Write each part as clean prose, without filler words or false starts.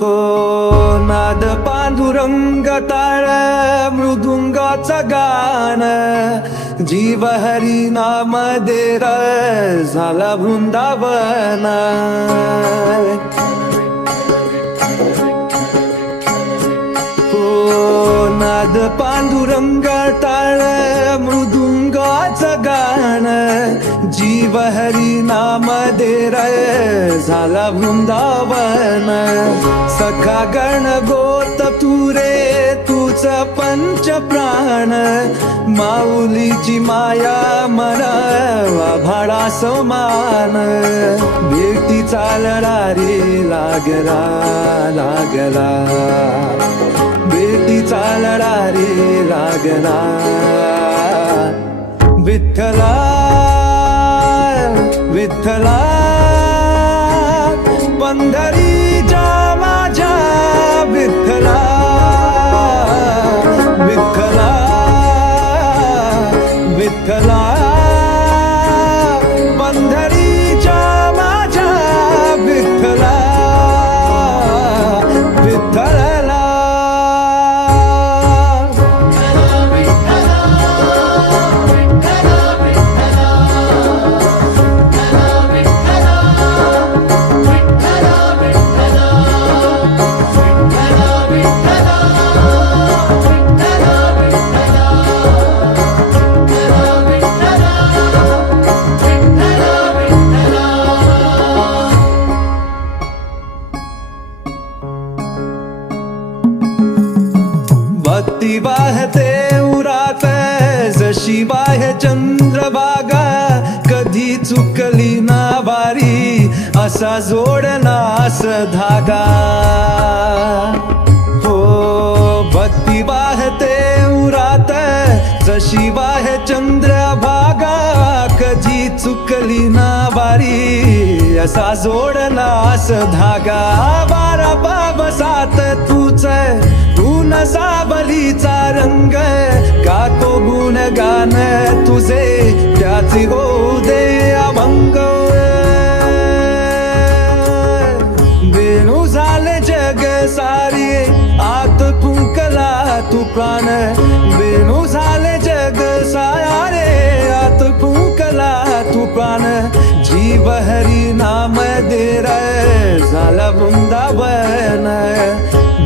हो नाद पांडुरंग टाळ मृदुंगाचं गाण जीव हरी नाम देर झाला वृंदावन हो नाद पांडुरंग टाळ मृदुंगाचं गाण जीव हरी नाम देर झाला वृंदावन सखा गण गोत तू रे तूच पंच प्राण माऊलीची माया मना भाडा समान भेटी चालला रे लागला लागला भेटी चालला रे लागला विठ्ठला विठ्ठला पंढरीच्या माझ्या विठ्ठला विठ्ठला विठ्ठला पंढरीच्या माझ्या विठ्ठला विठ्ठला भक्ती वाहते उरात जशी बाह्य चंद्रभागा कधी चुकली ना बारी असा जोडनास धागा हो भक्ती वाहते उरात जशी बाह्य चंद्रभागा कधी चुकली ना बारी असा जोडनास धागा बारा बाबसात तूच तू नसाबलीचा रंग का तो गुणगान तुझे त्याची होऊ दे अभंग वेणू झाले जग सारी आत फुंकला तू प्राण वेणू झाले जग सारे आत फुंकला तू प्राण जीव हरी नाम देर झाला वृंदावन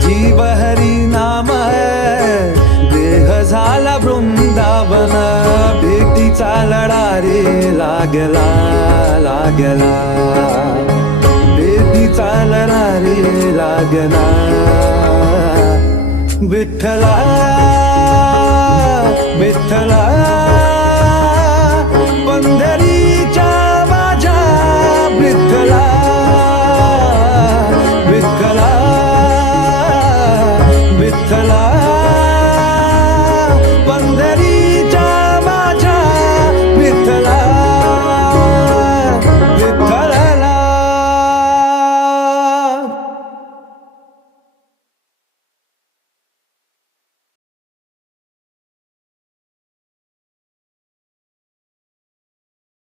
जीव हरी नाम देह झाला वृंदावन भेटीचा लढा रे लागला लागला भेटीचा लढा रे लागला विठ्ठला विठ्ठला